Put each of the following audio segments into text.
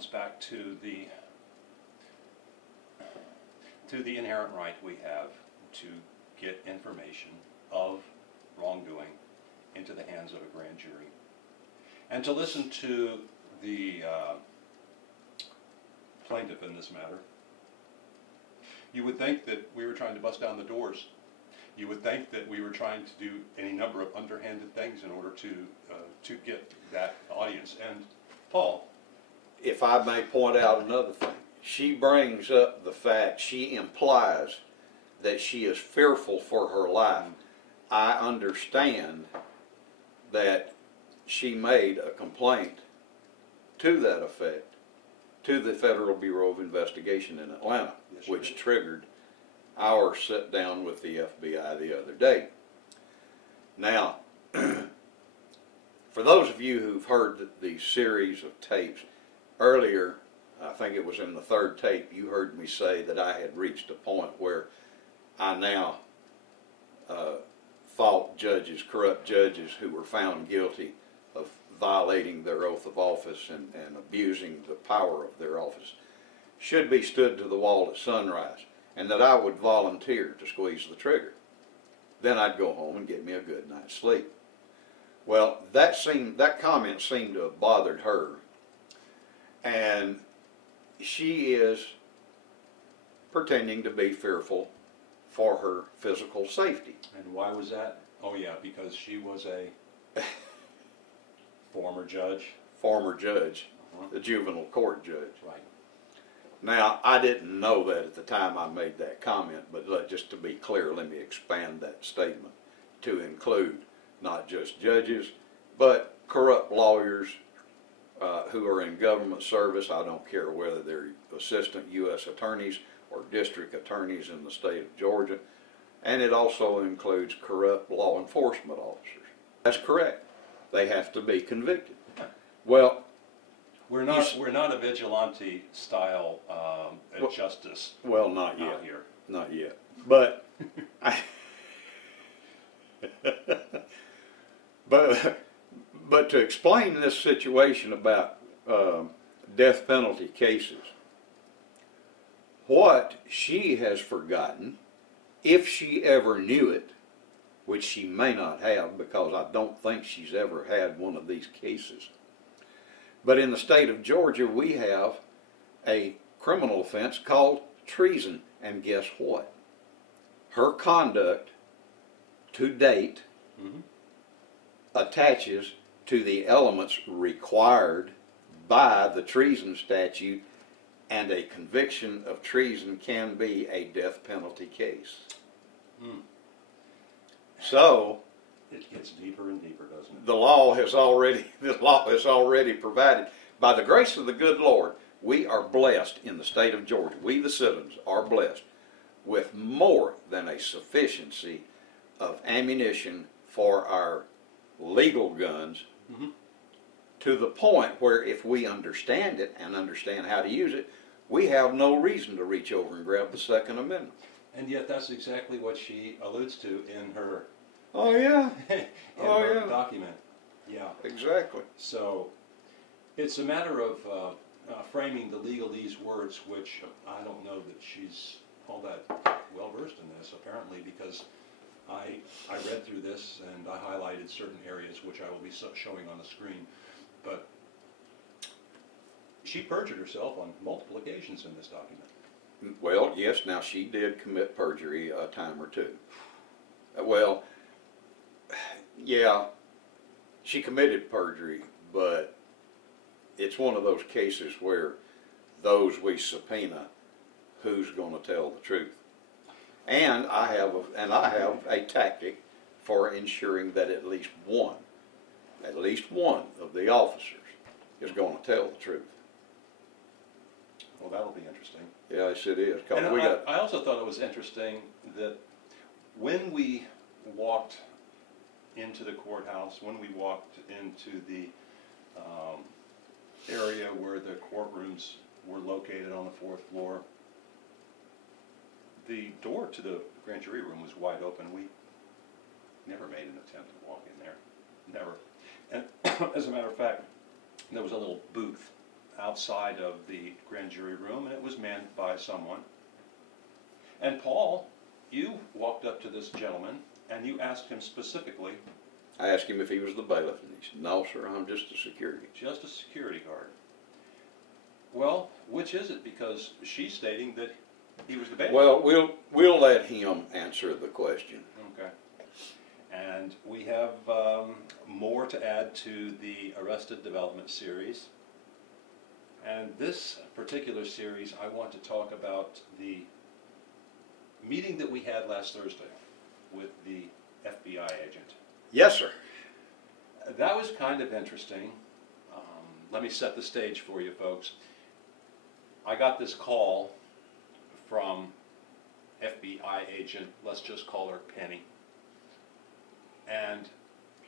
comes back to the inherent right we have to get information of wrongdoing into the hands of a grand jury, and to listen to the plaintiff in this matter. You would think that we were trying to bust down the doors. You would think that we were trying to do any number of underhanded things in order to get that audience. And Paul, if I may point out another thing, she brings up the fact, she implies that she is fearful for her life. I understand that she made a complaint to that effect to the Federal Bureau of Investigation in Atlanta, yes, which triggered our sit down with the FBI the other day. Now, for those of you who've heard the series of tapes, earlier, I think it was in the third tape, you heard me say that I had reached a point where I now fought judges, corrupt judges who were found guilty of violating their oath of office and abusing the power of their office, should be stood to the wall at sunrise, and that I would volunteer to squeeze the trigger. Then I'd go home and get me a good night's sleep. Well, that comment seemed to have bothered her, and she is pretending to be fearful for her physical safety. And why was that? Oh yeah, because she was a former judge. Former judge, the juvenile court judge. Right. Now, I didn't know that at the time I made that comment, but just to be clear, let me expand that statement to include not just judges, but corrupt lawyers who are in government service. I don't care whether they're assistant U.S. attorneys or district attorneys in the state of Georgia, and it also includes corrupt law enforcement officers. That's correct. They have to be convicted. Well, we're not a vigilante style justice. Well, not yet. Here. Not yet. But but to explain this situation about death penalty cases, what she has forgotten, if she ever knew it, which she may not have because I don't think she's ever had one of these cases, but in the state of Georgia we have a criminal offense called treason, and guess what? Her conduct to date attaches to the elements required by the treason statute, and a conviction of treason can be a death penalty case. So it gets deeper and deeper, doesn't it? The law has already provided. By the grace of the good Lord, we are blessed in the state of Georgia. We, the citizens, are blessed with more than a sufficiency of ammunition for our legal guns, to the point where if we understand it and understand how to use it, we have no reason to reach over and grab the Second Amendment. And yet that's exactly what she alludes to in her her document. Yeah. Exactly. So it's a matter of framing the legalese words, which I don't know that she's all that well versed in this, apparently, because I read through this and I highlighted certain areas which I will be showing on the screen, but she perjured herself on multiple occasions in this document. Well, yes, now she did commit perjury a time or two. Well, yeah, she committed perjury, but it's one of those cases where those we subpoena, who's going to tell the truth? And I have a tactic for ensuring that at least one of the officers is going to tell the truth. Well, that'll be interesting. Yes, it is. And I also thought it was interesting that when we walked into the courthouse, when we walked into the area where the courtrooms were located on the 4th floor, the door to the grand jury room was wide open. We never made an attempt to walk in there. Never. And as a matter of fact, there was a little booth outside of the grand jury room, and it was manned by someone. And Paul, you walked up to this gentleman, and you asked him specifically. I asked him if he was the bailiff, and he said, "No, sir, I'm just a security." Just a security guard. Well, which is it? Because she's stating that he was the bailiff. Well, we'll let him answer the question. Okay. And we have more to add to the Arrested Development series. And this particular series, I want to talk about the meeting that we had last Thursday with the FBI agent. Yes, sir. That was kind of interesting. Let me set the stage for you folks. I got this call from FBI agent, let's just call her Penny, and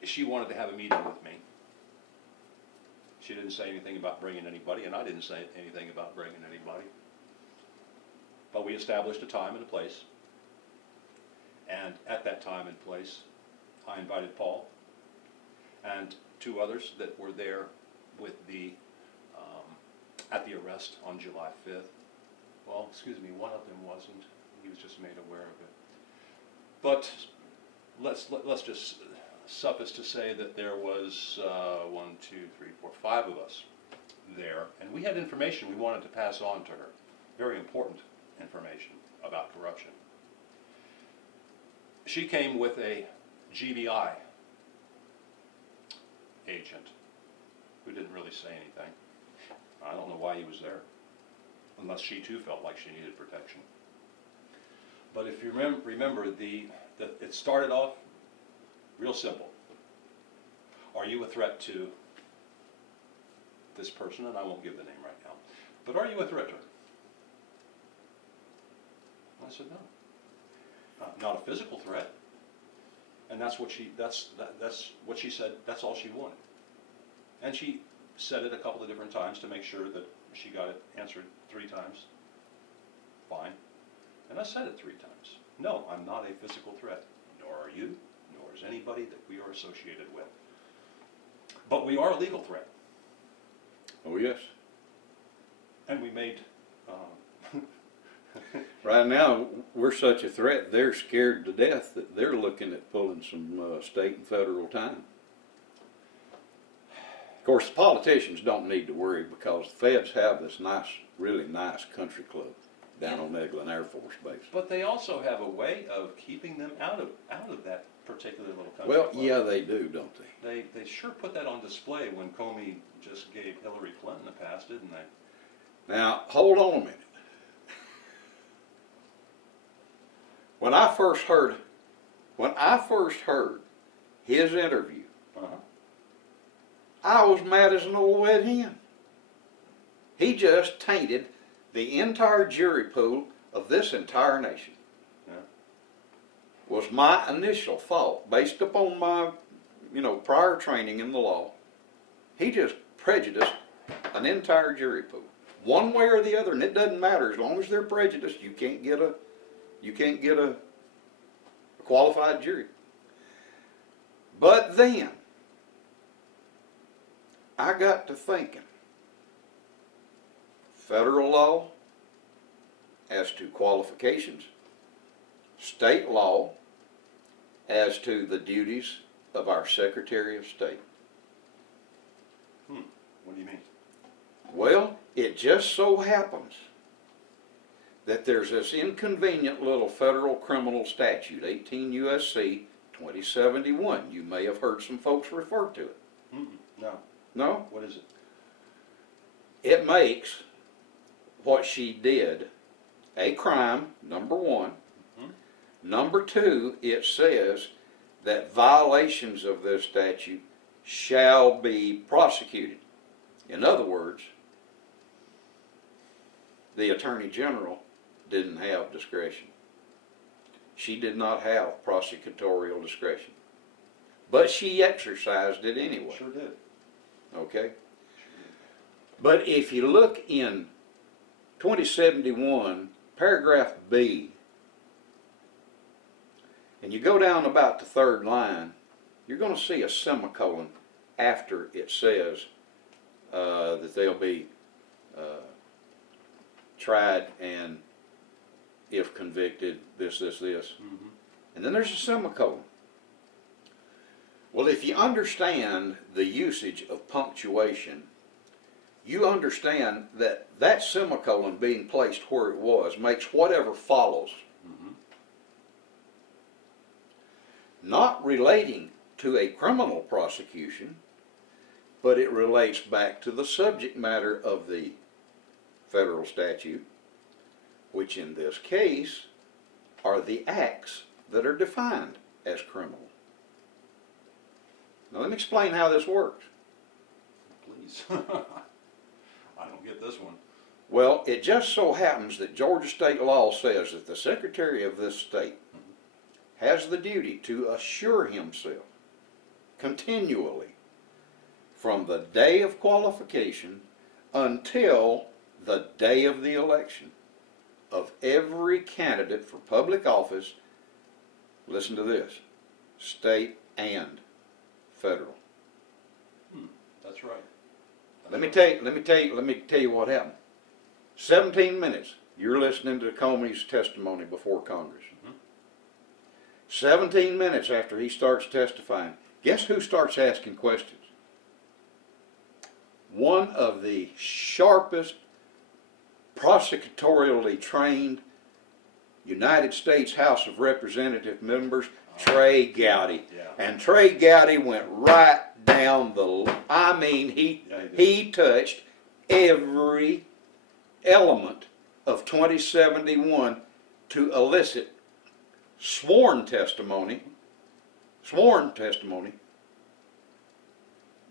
she wanted to have a meeting with me. She didn't say anything about bringing anybody, and I didn't say anything about bringing anybody. But we established a time and a place, and at that time and place, I invited Paul and two others that were there with the at the arrest on July 5th. Well, excuse me, one of them wasn't. He was just made aware of it. But let's just suffice to say that there was 1, 2, 3, 4, 5 of us there, and we had information we wanted to pass on to her. Very important information about corruption. She came with a GBI agent who didn't really say anything. I don't know why he was there, unless she too felt like she needed protection. But if you remember, it started off real simple. Are you a threat to this person? And I won't give the name right now. But are you a threat to her? I said no. Not a physical threat. And that's what she said. That's all she wanted. And she said it a couple of different times to make sure that she got it answered 3 times. Fine. And I said it 3 times. No, I'm not a physical threat. Nor are you, nor is anybody that we are associated with. But we are a legal threat. Oh, yes. And we made... Right now, we're such a threat, they're scared to death that they're looking at pulling some state and federal time. Of course, the politicians don't need to worry because the feds have this nice, really nice country club down on Eglin Air Force Base. But they also have a way of keeping them out of that particular little country Well, club. yeah, they do, don't they? They sure put that on display when Comey just gave Hillary Clinton a pass, didn't they? Now, hold on a minute. When I first heard his interview, I was mad as an old wet hen. He just tainted the entire jury pool of this entire nation. Yeah. Was my initial thought, based upon my, prior training in the law. He just prejudiced an entire jury pool, one way or the other, and it doesn't matter as long as they're prejudiced. You can't get a qualified jury. But then I got to thinking, federal law as to qualifications, state law as to the duties of our Secretary of State. What do you mean? Well, it just so happens that there's this inconvenient little federal criminal statute, 18 U.S.C. 2071. You may have heard some folks refer to it. No. No? What is it? It makes what she did a crime, number 1. Number 2, it says that violations of this statute shall be prosecuted. In other words, the Attorney General didn't have discretion. She did not have prosecutorial discretion. But she exercised it anyway. Sure did. Okay? But if you look in 2071, paragraph B, and you go down about the 3rd line, you're going to see a semicolon after it says that they'll be tried and if convicted, this. Mm-hmm. And then there's a semicolon. Well, if you understand the usage of punctuation, you understand that that semicolon being placed where it was makes whatever follows Mm-hmm. not relating to a criminal prosecution, but it relates back to the subject matter of the federal statute, which in this case are the acts that are defined as criminal. Now let me explain how this works. Please. I don't get this one. Well, it just so happens that Georgia state law says that the Secretary of this state has the duty to assure himself continually from the day of qualification until the day of the election of every candidate for public office, listen to this, state and federal. That's right. Let me tell you what happened. 17 minutes, you're listening to Comey's testimony before Congress. Mm-hmm. 17 minutes after he starts testifying, guess who starts asking questions? One of the sharpest, prosecutorially trained United States House of Representative members, Trey Gowdy. Yeah. And Trey Gowdy went right down the, I mean, he touched every element of 2071 to elicit sworn testimony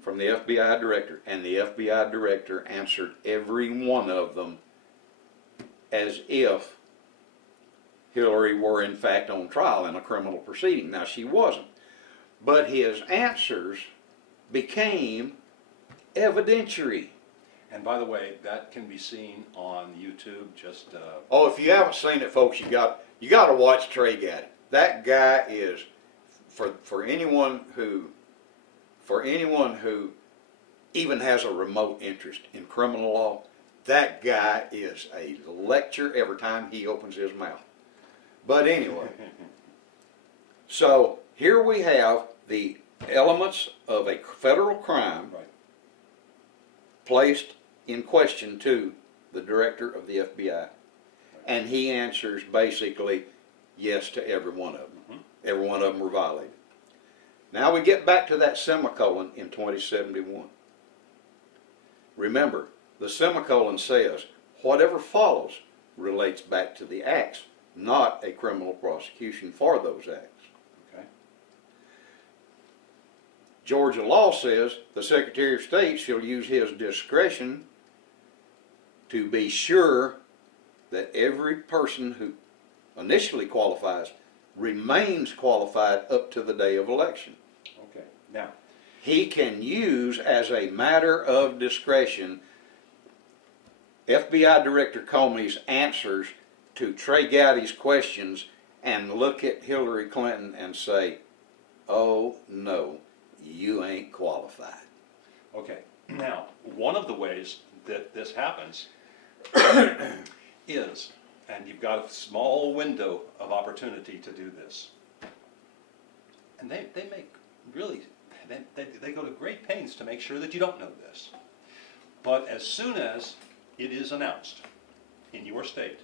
from the FBI director, and the FBI director answered every one of them as if Hillary were in fact on trial in a criminal proceeding. Now she wasn't, but his answers became evidentiary. And by the way, that can be seen on YouTube. Just Oh, if you haven't seen it, folks, you got to watch Trey Gowdy. That guy is for anyone who even has a remote interest in criminal law. That guy is a lecture every time he opens his mouth. But anyway, so here we have the elements of a federal crime right. placed in question to the director of the FBI, and he answers basically yes to every one of them. Mm-hmm. Every one of them were violated. Now we get back to that semicolon in 2071. Remember, the semicolon says whatever follows relates back to the acts, not a criminal prosecution for those acts. Okay. Georgia law says the Secretary of State shall use his discretion to be sure that every person who initially qualifies remains qualified up to the day of election. Okay. Now, He can use as a matter of discretion FBI Director Comey's answers to Trey Gowdy's questions and look at Hillary Clinton and say, oh no, you ain't qualified. okay. Now, one of the ways that this happens is, and you've got a small window of opportunity to do this, and they make really, they go to great pains to make sure that you don't know this. But as soon as it is announced in your state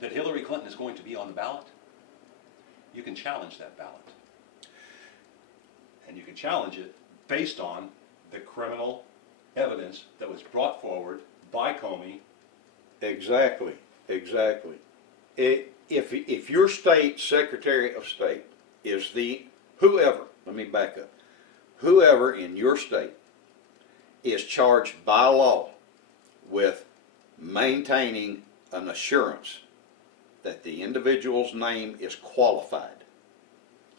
that Hillary Clinton is going to be on the ballot, you can challenge that ballot. And you can challenge it based on the criminal evidence that was brought forward by Comey. Exactly. If your state Secretary of State is whoever in your state is charged by law with maintaining an assurance that the individual's name is qualified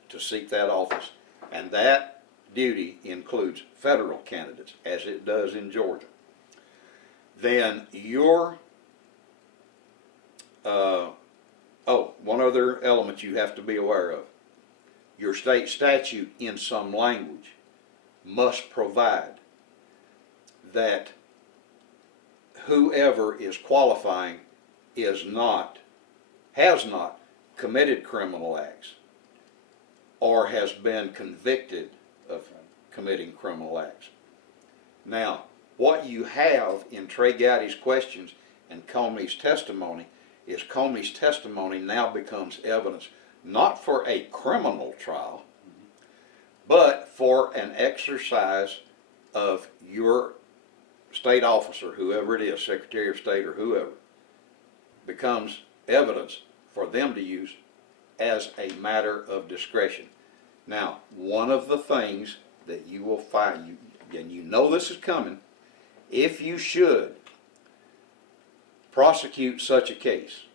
to seek that office, and that duty includes federal candidates, as it does in Georgia, then one other element you have to be aware of. Your state statute in some language must provide that whoever is qualifying has not committed criminal acts or has been convicted of committing criminal acts. Now, what you have in Trey Gowdy's questions and Comey's testimony is Comey's testimony now becomes evidence not for a criminal trial, but for an exercise of your state officer, whoever it is, Secretary of State or whoever, becomes evidence for them to use as a matter of discretion. Now, one of the things that you will find, and you know this is coming, if you should prosecute such a case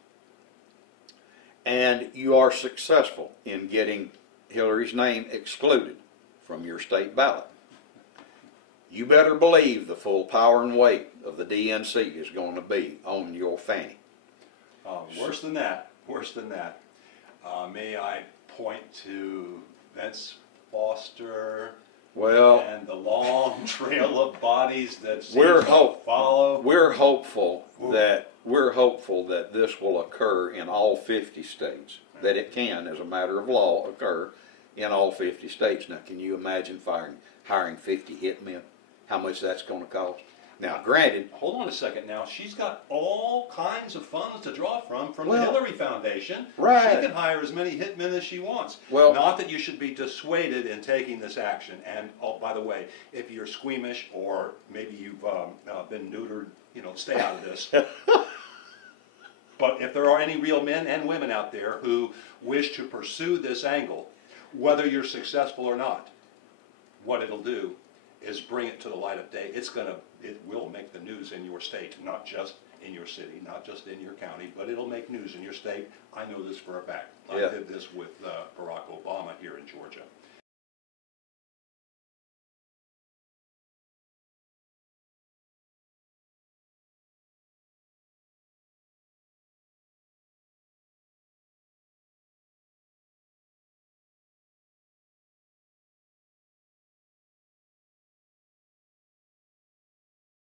and you are successful in getting Hillary's name excluded from your state ballot, you better believe the full power and weight of the DNC is going to be on your fanny. Worse than that, may I point to Vince Foster and the long trail of bodies that seems to follow? We're hopeful that this will occur in all 50 states, that it can, as a matter of law, occur in all 50 states. Now, can you imagine hiring 50 hitmen? How much that's going to cost? Now, granted... Hold on a second now. She's got all kinds of funds to draw from Well, the Hillary Foundation. Right. She can hire as many hitmen as she wants. Well, not that you should be dissuaded in taking this action. And, oh, by the way, if you're squeamish or maybe you've been neutered, you know, stay out of this. But if there are any real men and women out there who wish to pursue this angle, whether you're successful or not, what it'll do is bring it to the light of day. It will make the news in your state, not just in your city, not just in your county, but it'll make news in your state. I know this for a fact. I did this with Barack Obama.